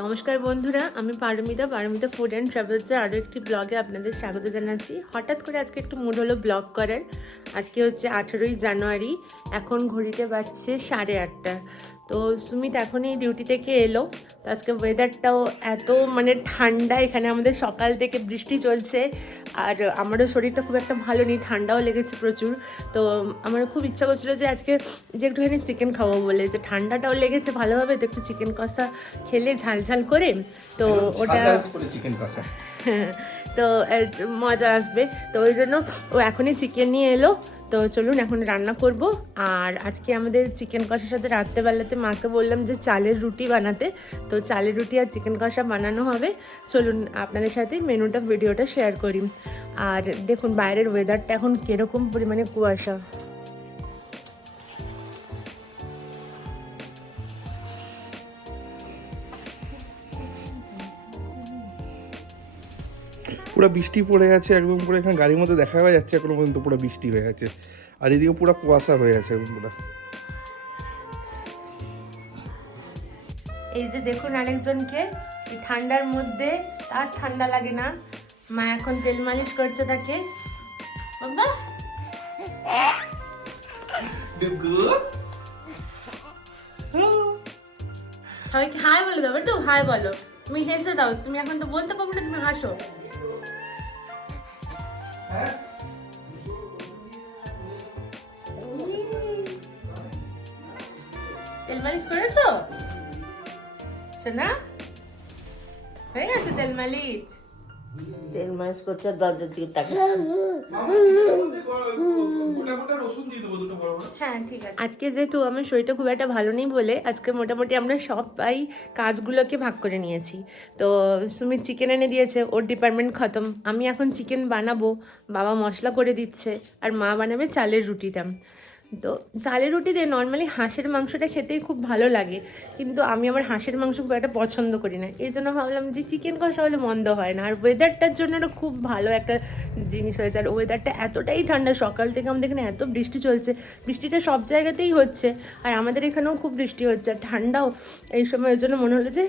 নমস্কার বন্ধুরা, আমি পারমিতা ফুড অ্যান্ড ট্রাভেলসের আরও একটি ব্লগে আপনাদের স্বাগত জানাচ্ছি। হঠাৎ করে আজকে একটু মুড হলো ব্লগ করার। আজকে হচ্ছে 18ই জানুয়ারি, এখন ঘড়িতে বাজছে 8:30। তো সুমিত এখনই ডিউটি থেকে এলো। তো আজকে ওয়েদারটাও এত ঠান্ডা, এখানে আমাদের সকাল থেকে বৃষ্টি চলছে। আর আমারও শরীরটা খুব একটা ভালো নেই, ঠান্ডাও লেগেছে প্রচুর। তো আমার খুব ইচ্ছা করছিলো যে আজকে যে একটুখানি চিকেন খাবো বলে, যে ঠান্ডাটাও লেগেছে ভালোভাবে, তো একটু চিকেন কষা খেলে ঝাল করে, তো ওটা চিকেন কষা তো মজা আসবে। তো ওই জন্য ও এখনই চিকেন নিয়ে এলো। তো চলুন এখন রান্না করব। আর আজকে আমাদের চিকেন কষার সাথে রাত্রেবেলাতে মাকে বললাম যে চালের রুটি বানাতে, তো চালের রুটি আর চিকেন কষা বানানো হবে। চলুন আপনাদের সাথে ভিডিওটা শেয়ার করি। আর দেখুন বাইরের ওয়েদারটা এখন কীরকম পরিমাণে কুয়াশা। পুরো বৃষ্টি পড়ে গেছে একদম, পুরো এখানে গাড়ির মধ্যে দেখা যাচ্ছে এখনো পর্যন্ত পুরো বৃষ্টি হয়ে গেছে। আর এদিকে পুরো কুয়াশা হয়ে আছে একদম পুরো। এই যে দেখুন আরেকজনকে, এই ঠান্ডার মধ্যে তার ঠান্ডা লাগে না, মা এখন তেল মালিশ করছে তাকে। বাবা হাই বলে দাও, একটু হাই বলো, তুমি হেসে দাও, তুমি এখন তো বলতে পারবো না, তুমি হাসো। তেল মালিশ করেছো সোনা? হয়ে গেছে তেল মালিশ? তেল মালিশ করতে দরজার দিকে তাকাচ্ছে। হ্যাঁ ঠিক আছে। আজকে যেহেতু আমার শরীরটা খুব একটা ভালো নেই বলে আজকে মোটামুটি আমরা সবাই কাজগুলোকে ভাগ করে নিয়েছি। তো সুমিত চিকেন এনে দিয়েছে, ওর ডিপার্টমেন্ট খতম। আমি এখন চিকেন বানাবো, বাবা মশলা করে দিচ্ছে, আর মা বানাবে চালের রুটিটা। তো চালের রুটি দিয়ে নর্মালি হাঁসের মাংসটা খেতেই খুব ভালো লাগে, কিন্তু আমি আমার হাঁসের মাংস খুব একটা পছন্দ করি না। এই জন্য ভাবলাম যে চিকেন কষা হলে মন্দ হয় না। আর ওয়েদারটার জন্য এটা খুব ভালো একটা জিনিস হয়েছে। আর ওয়েদারটা এতটাই ঠান্ডা, সকাল থেকে আমাদের এখানে এত বৃষ্টি চলছে, বৃষ্টিটা সব জায়গাতেই হচ্ছে, আর আমাদের এখানেও খুব বৃষ্টি হচ্ছে আর ঠান্ডাও এই সময়। ওই জন্য মনে হলো যে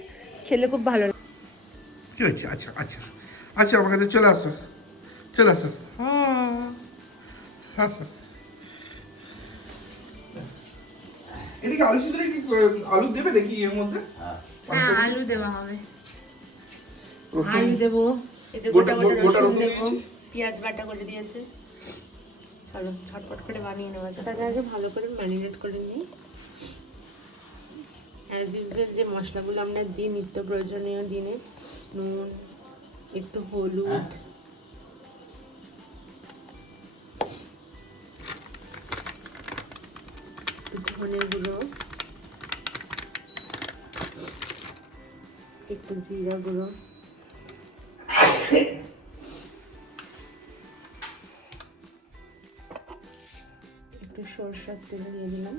খেলে খুব ভালো লাগে। কি হয়েছে? আচ্ছা আচ্ছা আচ্ছা, আমার কাছে চলে আসো, চলে আসো। আসো। এটা কি আলু সিদ্ধ, কি আলু দেবে নাকি এর মধ্যে? হ্যাঁ আলু দেওয়া হবে, আলু দেবো, এই যে গোটা গোটা রসুন দেবো, পেঁয়াজ বাটা করে দিয়েছে। চলো ঝটপট করে বানিয়ে নেওয়া যায়। তাকে আগে ভালো করে ম্যারিনেট করে নিই। অ্যাজ ইউজুয়াল যে মশলাগুলো আমরা দিই নিত্য প্রয়োজনীয় দিনে, নুন, একটু হলুদ, ধনে গুঁড়ো, একটু জিরা গুঁড়ো, একটু সরষের তেল দিয়ে দিলাম,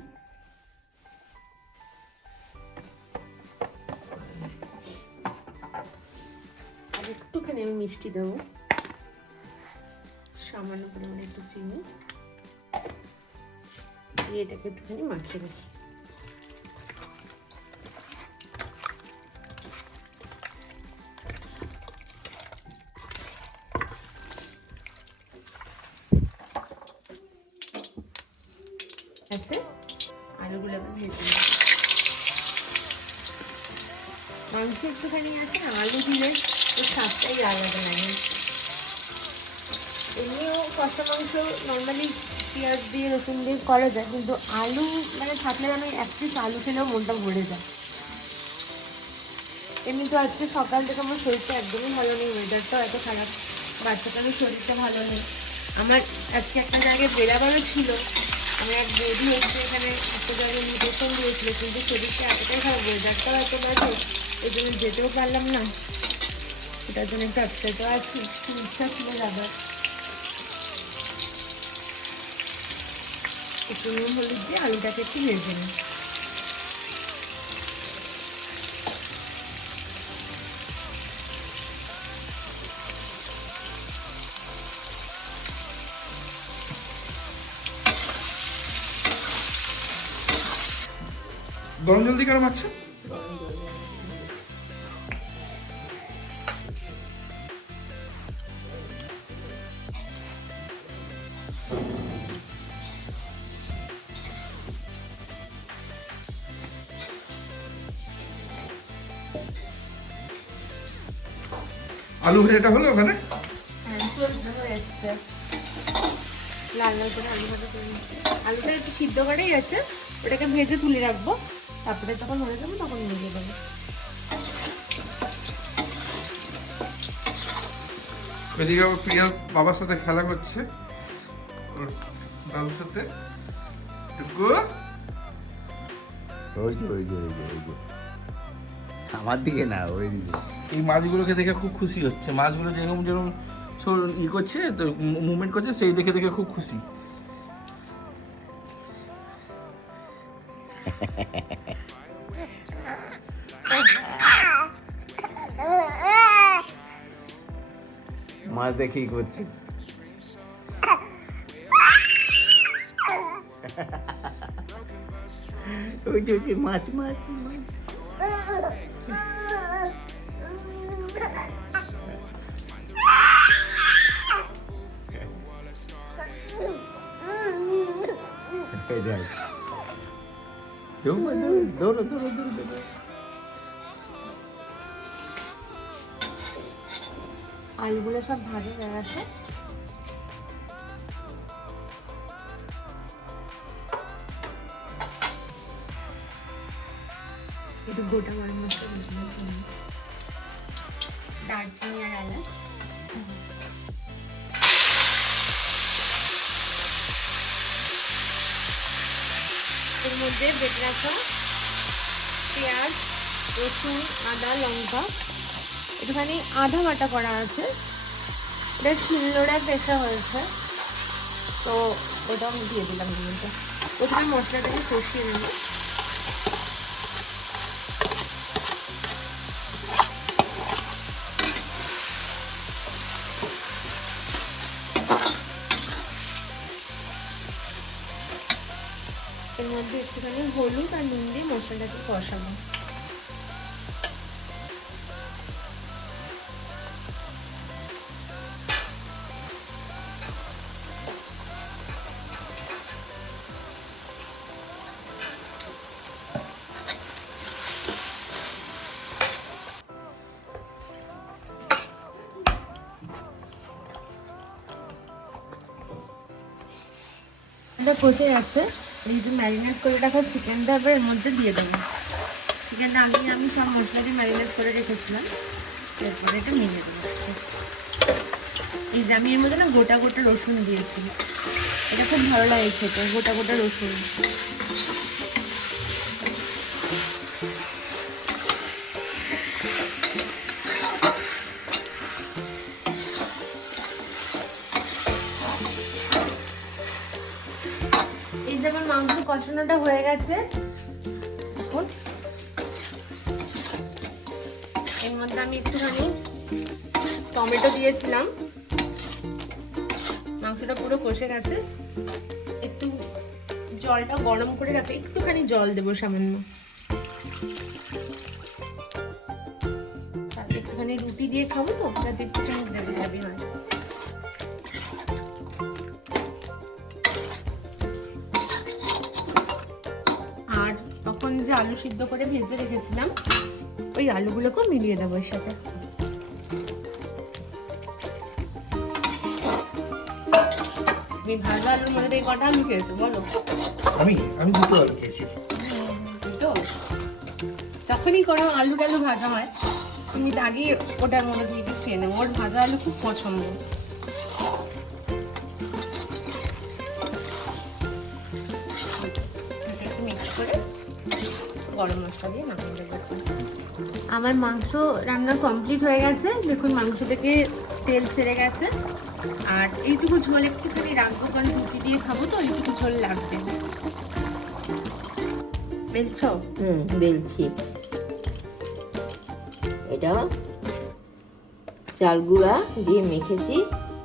আর একটুখানি আমি মিষ্টি দেবো, সামান্য পরিমাণে একটু চিনি দিয়ে এটাকে একটুখানি মাখিয়ে রাখি। আচ্ছা আলুগুলো এখন ভেজে নিই। মাংস একটুখানি আছে না, আলু দিলে ওর স্বাদটাই আলাদা লাগে। এমনিও কষা মাংস নর্মালি পেঁয়াজ দিয়ে রসুন দিয়ে করা যায়, কিন্তু আলু থাকলে আমি এক পিস আলু খেলেও মনটা ভরে যায়। এমনি তো আজকে সকাল থেকে আমার শরীরটা একদমই ভালো নেই, ওয়েদারটাও এত খারাপ, বাচ্চাটারও শরীরটা ভালো নেই। আমার আজকে একটা জায়গায় বেড়াবারও ছিল, আমার এক বৌদি হচ্ছে এখানে একটা জায়গায় ইনভিটেশন দিয়েছিল, কিন্তু শরীরটা এতটাই খারাপ, ওয়েদারটাও এত বাজে, এই জন্য যেতেও পারলাম না। এটার জন্য একটু আপসেটও আছি, খুব ইচ্ছা ছিল যাবার। একটু নুন হলুদ দিয়ে আলুটাকে একটু ভেজে নিই। গরম জল দিয়ে কেন মাখছো? আলু ভাজাটা হলো ওখানে? হ্যাঁ, চলছে, হয়ে এসছে। লাল লাল করে আলু ভাজা করে নিচ্ছি। আলুটা একটু সিদ্ধ করেই আছে, ওটাকে ভেজে তুলে রাখবো, তারপরে যখন হয়ে যাবে তখন মিলিয়ে দেবো। এদিকে আবার প্রিয়া বাবার সাথে খেলা করছে, ওর দাদুর সাথে। টুকু ওই যে আমার দিকে না, ওই দিকে। এই মাছগুলোকে দেখে খুব খুশি হচ্ছে। মাছগুলো যেরকম যেরকম ই করছে, তো মুভমেন্ট করছে, সেই দেখে দেখে খুব খুশি। মাছ দেখেই করছে। ওই যে মাছ মাছ মাছ। এই দেখ। দৌড়ো। আলুগুলো সব ভাজা হয়ে গেছে। একটু গোটা গরম মশলা দিয়ে দিলাম, দারচিনি আর এলাচ। এর মধ্যে বেটে রাখা পেঁয়াজ, রসুন, আদা, লঙ্কা, একটুখানি আধা বাটা করা আছে, এটা শিলনোড়ায় পেশা হয়েছে, তো ওটা আমি দিয়ে দিলাম। কিন্তু প্রথমে মশলাটাকে কষিয়ে নেব। এর মধ্যে একটুখানি হলুদ আর নুন দিয়ে মশলাটাকে কষাবো। এটা কষে যাচ্ছে। এই যে ম্যারিনেট করে রাখা চিকেনটা আবার এর মধ্যে দিয়ে দেবো। চিকেনটা আমি সব মশলা দিয়ে ম্যারিনেট করে রেখেছিলাম, এরপরে এটা মিলিয়ে দেবো। এই যে আমি এর মধ্যে না গোটা গোটা রসুন দিয়েছি, এটা খুব ভালো লাগে খেতে, গোটা গোটা রসুন। এই যে আমার মাংস কষানোটা হয়ে গেছে। এখন এর মধ্যে আমি একটুখানি টমেটো দিয়েছিলাম, মাংসটা পুরো কষে গেছে। একটু জলটা গরম করে রাখে, একটুখানি জল দেবো সামান্য, তারপরে একটুখানি রুটি দিয়ে খাবো তো, যাতে একটুখানি গ্রেভি গ্রেভি হয়। আর তখন যে আলু সিদ্ধ করে ভেজে রেখেছিলাম, ওই আলুগুলোকেও মিলিয়ে দেবো এর সাথে। তুমি ভাজা আলুর মধ্যে এই কটা আলু খেয়েছো বলো? আমি দুটো আলু খেয়েছি। দুটো? যখনই কোনো আলু টালু ভাজা হয় তুমি আগেই ওটার মধ্যে দিয়ে খেয়ে নেবো, ওর ভাজা আলু খুব পছন্দ। একটু মিক্স করে গরম মশলা দিয়ে নামিয়ে দেবো। আমার মাংস রান্না কমপ্লিট হয়ে গেছে, দেখুন মাংস থেকে তেল ছেড়ে গেছে। আর এইটুকু ঝোল একটুখানি রাখবো, কারণ রুটি দিয়ে খাবো তো, এইটুকু ঝোল লাগবে। বেলছো? বেলছি। এটা চাল গুঁড়া দিয়ে মেখেছি,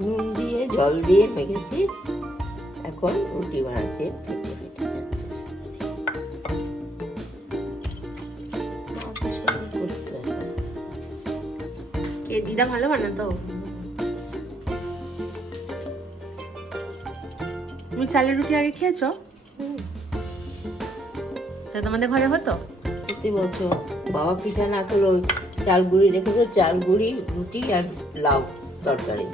নুন দিয়ে জল দিয়ে মেখেছি, এখন রুটি বানাচ্ছি। এই দিদা ভালো বানাতো। তুমি চালের রুটি আগে খেয়েছো? তা তোমাদের ঘরে হতো? সত্যি বলছো? বাবা পিঠা না করলে ওই চাল গুঁড়ি রেখেছে, চাল গুঁড়ি, রুটি আর লাউ তরকারি।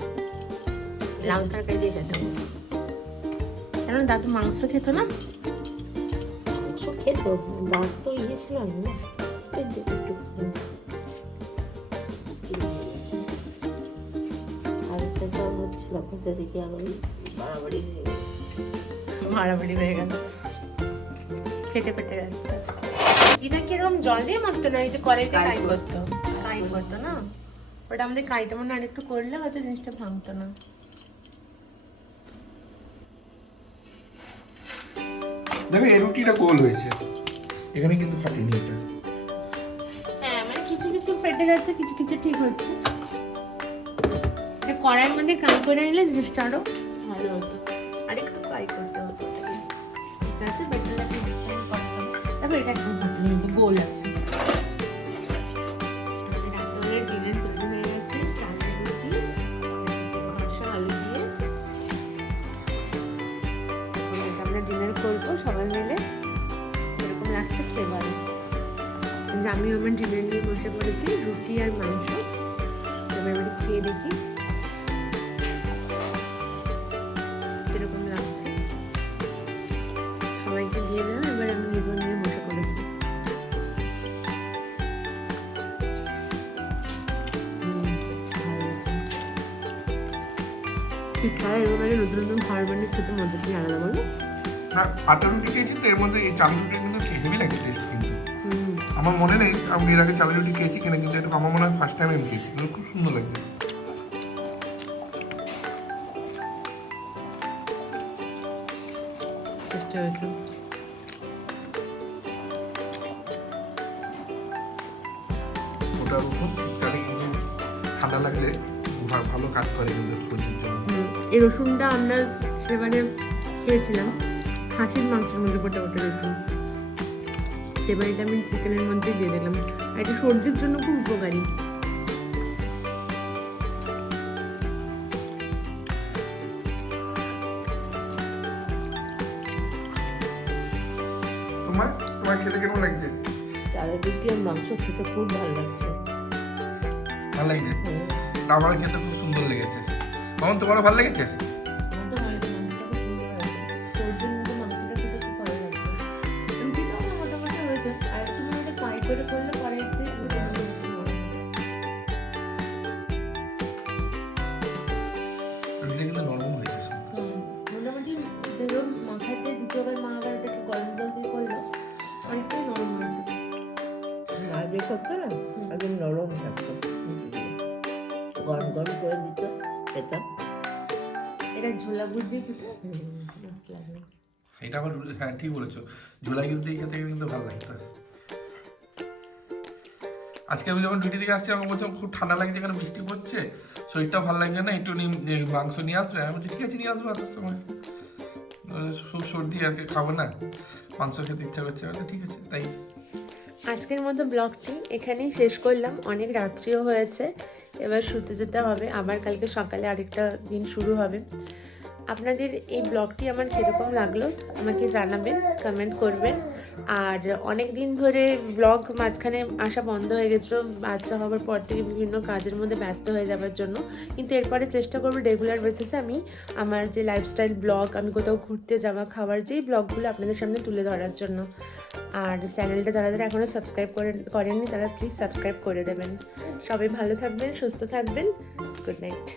লাউ তরকারি দিয়ে খেতে হবে। কেন দাদু মাংস খেত না? মাংস খেত, দাঁত তো ইয়ে ছিল না, এই যে একটু আর একটা তো হচ্ছিল, এখন তো দেখি আবার বাড়াবাড়ি হয়ে গেছে। মারামারি হয়ে গেল, ফেটে ফেটে যাচ্ছে। এটা কিরকম জল দিয়ে মাখতো না, এই যে কড়াইতে কাই করতো, কাই করতো না, ওটা আমাদের কাইটা মনে হয় আরেকটু করলে হয়তো জিনিসটা ভাঙতো না। দেখো এই রুটিটা গোল হয়েছে, এখানে কিন্তু ফাটেনি এটা। হ্যাঁ মানে কিছু কিছু ফেটে যাচ্ছে, কিছু কিছু ঠিক হচ্ছে। এটা কড়াইয়ের মধ্যে কাই করে নিলে জিনিসটা আরো ভালো হতো, আর একটু কাই করতে হতো ওটাকে। ঠিক আছে, বেটারটাকে ডিফাইন করতে হবে। দেখো এটা একদম ফাটেনি, কিন্তু গোল আছে। আমাদের রাত্রেবেলার ডিনার তৈরি হয়ে গেছে, চালের রুটি, রসা আলু দিয়ে। এখন এটা আমরা ডিনার করবো সবাই মিলে, এরকম লাগছে ফ্লেভার। আমি আমার ডিনার নিয়ে বসে পড়েছি, রুটি আর মাংস। এবার এবারে খেয়ে দেখি কিরকম লাগছে। সবাইকে দিয়ে দিলাম, এবার আমি নিজের নিয়ে বসে পড়েছি। ভালো লাগছে। ঠিক খাওয়া এরকম আগে নতুন নতুন খাবার বানিয়ে খেতে মজা কি আলাদা বলো? না আটা রুটি খেয়েছি তো, এর মধ্যে এই চাল রুটি কিন্তু হেভি লাগে টেস্ট কিন্তু। হুম, আমার মনে নেই আমি এর আগে চাল রুটি খেয়েছি কিনা, কিন্তু এটা আমার মনে হয় ফার্স্ট টাইম আমি খেয়েছি, কিন্তু খুব সুন্দর লাগছে। চেষ্টা হয়েছে। ওটার উপর শীতকালে কিন্তু ঠান্ডা লাগলে ভালো কাজ করে কিন্তু শরীরের জন্য। এই রসুনটা আমরা সেবারে খেয়েছিলাম খাসির মাংসের মধ্যে গোটা গোটা রসুন, এবার এটা আমি চিকেনের মধ্যে দিয়ে দিলাম। আর এটা সর্দির জন্য খুব উপকারী। তোমার তোমার খেতে কেমন লাগছে? চালের রুটি আর মাংস খেতে খুব ভালো লাগছে। ভালো লাগছে? হুম। আমার খেতে খুব সুন্দর লেগেছে। তখন তোমারও ভালো লেগেছে? আমার তো মনে হয় মাংসটা খুব সুন্দর হয়েছে, সর্দির মধ্যে মাংসটা খেতে খুব ভালো লাগছে। রুটিটাও না মোটামুটি হয়েছে, আর একটু মনে হয় ফ্রাই করে করলে পরে একটু বেশি নরম হবে। রুটিটা কিন্তু নরম হয়েছে। মোটামুটি যেরকম মাখাতে দ্বিতীয়বার মা আবার এটাকে গরম জল দিয়ে করলো, অনেকটাই নরম হয়েছে। মা যে করতো না, একদম নরম থাকতো, গরম গরম করে দিত, খেতাম। এটা ঝোলা গুড় দিয়ে খেতে মস্ত লাগে। এটা আবার হ্যাঁ ঠিক বলেছো, ঝোলাই গুড় দিয়ে খেতে কিন্তু ভালো লাগতো। আজকে আমি যখন ডিউটি থেকে আসছি আমাকে বলছে খুব ঠান্ডা লাগছে, এখানে বৃষ্টি পড়ছে, শরীরটাও ভালো লাগছে না, একটু মাংস নিয়ে আসবে। আমি বলছি ঠিক আছে নিয়ে আসবো আসার সময়, খুব সর্দি আর কি, খাবো না, মাংস খেতে ইচ্ছা করছে। ঠিক আছে তাই। আজকের মতো ব্লগটি এখানেই শেষ করলাম, অনেক রাত্রিও হয়েছে, এবার শুতে যেতে হবে, আবার কালকে সকালে আরেকটা দিন শুরু হবে। আপনাদের এই ব্লগটি আমার কীরকম লাগলো আমাকে জানাবেন, কমেন্ট করবেন। আর অনেক দিন ধরে ব্লগ মাঝখানে আসা বন্ধ হয়ে গেছিলো বাচ্চা হওয়ার পর থেকে, বিভিন্ন কাজের মধ্যে ব্যস্ত হয়ে যাওয়ার জন্য, কিন্তু এরপরে চেষ্টা করবো রেগুলার বেসিসে আমি আমার যে লাইফস্টাইল ব্লগ, আমি কোথাও ঘুরতে যাওয়া, খাবার, যেই ব্লগগুলো আপনাদের সামনে তুলে ধরার জন্য। আর চ্যানেলটা যারা যারা এখনও সাবস্ক্রাইব করেননি তারা প্লিজ সাবস্ক্রাইব করে দেবেন। সবাই ভালো থাকবেন, সুস্থ থাকবেন। Good night.